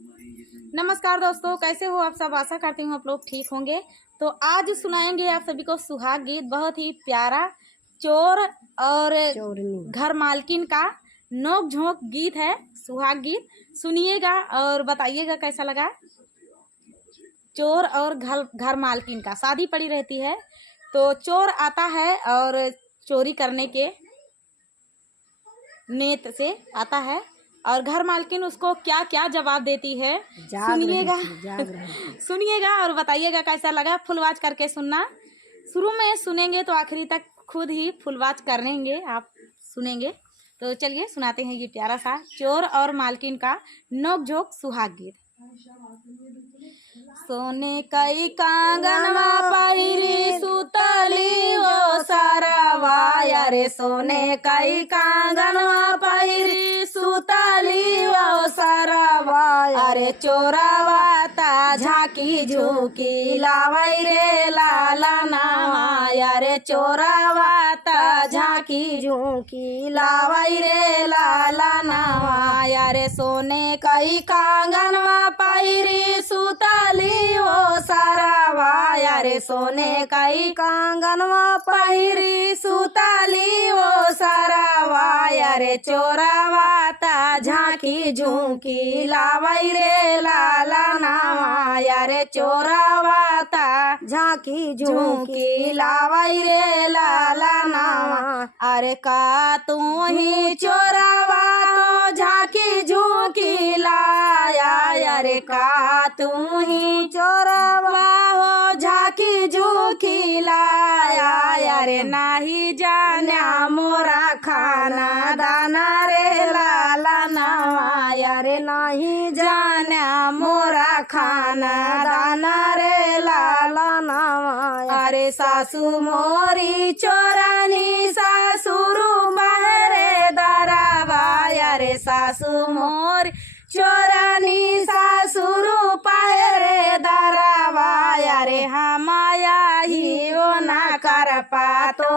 नमस्कार दोस्तों, कैसे हो आप सब। आशा करती हूँ आप लोग ठीक होंगे। तो आज सुनाएंगे आप सभी को सुहाग गीत, बहुत ही प्यारा चोर और घर मालकिन का नोक झोंक गीत है। सुहाग गीत सुनिएगा और बताइएगा कैसा लगा। चोर और घर मालकिन का शादी पड़ी रहती है, तो चोर आता है और चोरी करने के नेत से आता है और घर मालकिन उसको क्या क्या जवाब देती है सुनिएगा। सुनिएगा और बताइएगा कैसा लगा। फुल वॉच करके सुनना, शुरू में सुनेंगे तो आखिरी तक खुद ही फुल वॉच करेंगे, आप सुनेंगे। तो चलिए सुनाते हैं ये प्यारा सा चोर और मालकिन का नोक झोंक सुहाग गीत। सोने कई कांगनवा पहिरी सुतली वो सारावा, यारे सोने कई कांगनवा पहिरी सुतली वो सारावा, अरे चोरावा ता झांकी झुकी लावई रे लाला नावा, यारे चोरावा ता झांकी झुकी लावई रे लाला नावा, यारे सोने कई कांगनवा पहिरी सुतली वो सारावा, यारे सोने कई कांगनवा पहिरी सुतली वो सारावा, यारे चोरावा ता झांकी झुकी लावई रे लाला नावा, यारे चोरावा ता झांकी झुकी लावई रे लाला नावा, अरे का तू ही चोरावा तो झांकी झुकी लाया, यारे का तू ही चोरावा हो झांकी झुकी लाया, यारे नाही जान्या मोरा खाना दाना रे लाला नावा, यारे नाही जान्या मोरा खाना दाना रे लाला नावा, अरे सासू मोरी चोरानी सासुरू बाहेरे दरावा, यारे सासू मोरी चोरानी सासुरू पायरे दरावा, यारे हमाया ही ओ ना कर पातो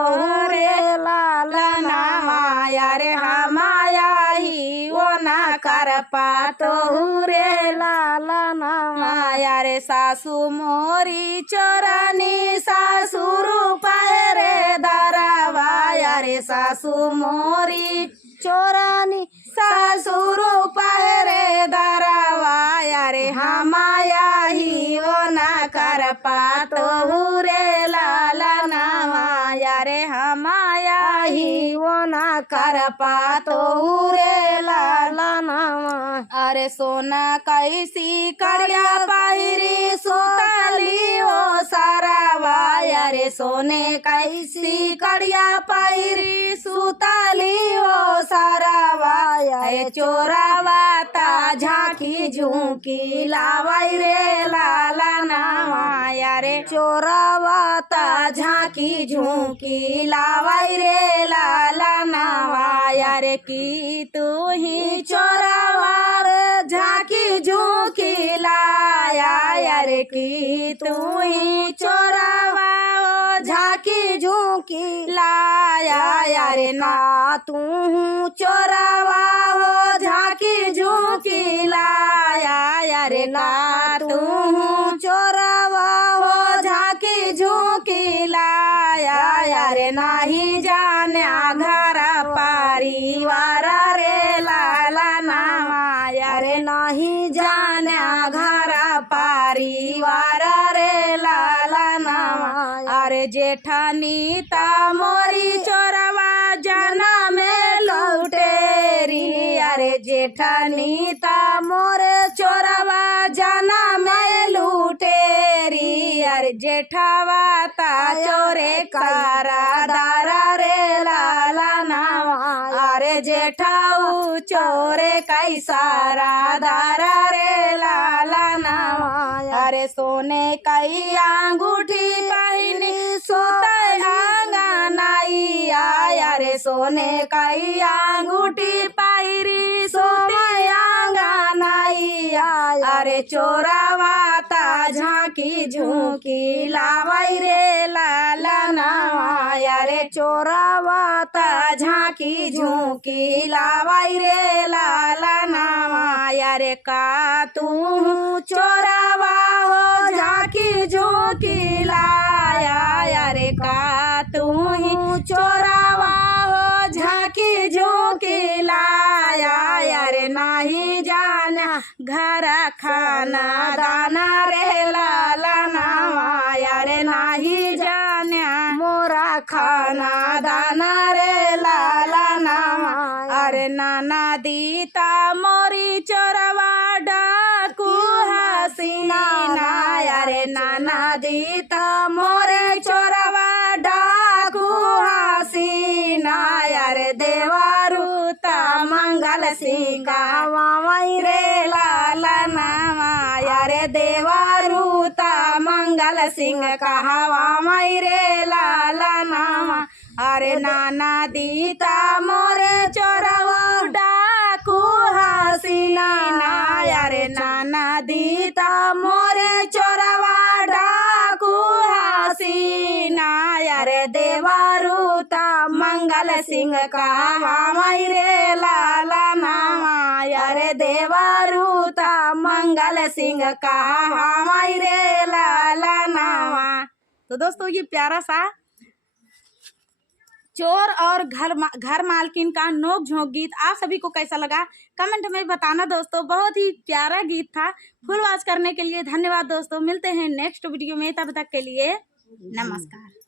रे लाला नावा, यारे हमाया ही ओ ना कर पातो रे लाला नावा, यारे सासू मोरी चोरानी सासुरू पायरे दरावा, यारे सासू मोरी चोरानी सासुरू पायरे दरावा, यारे हमाया ही वो ना कर पातो रे लाला नावा, यारे हमाया ही वो ना कर पातो रे लाला नावा, अरे सोना कैसी कड़िया पायरी सुतली वो सारावा, यारे सोने कैसी कड़िया पायरी सुतली वो सारावा, यारे चोरावा ता झांकी झुकी लावई रे लाला नावा, यारे चोरावा ता झांकी झुकी लावई रे लाला नावा, यारे की तू ही चोरावा रे झांकी झुकी लाया, यारे की तू ही चोरावा झांकी झुकी लाया, यारे ना तू चोरावा हो झांकी झुकी लाया, यारे ना तू चोरावा हो झांकी झुकी लाया, यारे नाही जान्या घरा परिवार रे लाला नावा, यारे नाही जान्या घरा परिवार रे लाला नावा, अरे जेठानी ता मोरी चोरवा जाना में लौटेरी, अरे जेठानी ता मोरे चोरवा जाना में लूटेरी, अरे जेठावा ता चोरे कारा दारा रे लाला नावा, अरे जेठाऊ चोरे कैसारा दारा रे लाला नावा, अरे सोने कई अंगूठी पहनी सोते आंगनाई, यारे सोने कई अंगूठी पायरी सोते आंगनाई, अरे चोरावा ता झांकी झुकी लावाई रे लाला नावा रे चोरावता झांकी झुकी लावाई रे लाला नावा रे का तू चोरावा हो झांकी झुकी लाया रे का तू ही चोरावा हो झांकी झुकी लाया रे नाही जाना घर खाना दाना रे लाला नावा रे नाही जाना मोरा खाना दाना रे लाला नावा अरे नाना दीता मोरी चोरवा डाकू हसीना रे नाना दीता मोरे चोरवा डाकू हसीना रे देवारूता मंगल सिंह वाई रे लाला नावा रे देवारूता मंगल सिंह कहावा मई रे लाला नावा अरे नाना दीता मोरे चोरवा डाकू हसीना रे नाना दीता मोरे चोरवा डाकू हसीना रे देवारूता मंगल सिंह कहावा मई रे लाला नावा रे देवारूता मंगल सिंह कहावा मई रे लाला नावा। तो दोस्तों ये प्यारा सा चोर और घर मालकिन का नोक झोंक गीत आप सभी को कैसा लगा कमेंट में बताना दोस्तों। बहुत ही प्यारा गीत था। फुल वॉच करने के लिए धन्यवाद दोस्तों। मिलते हैं नेक्स्ट वीडियो में, तब तक के लिए नमस्कार।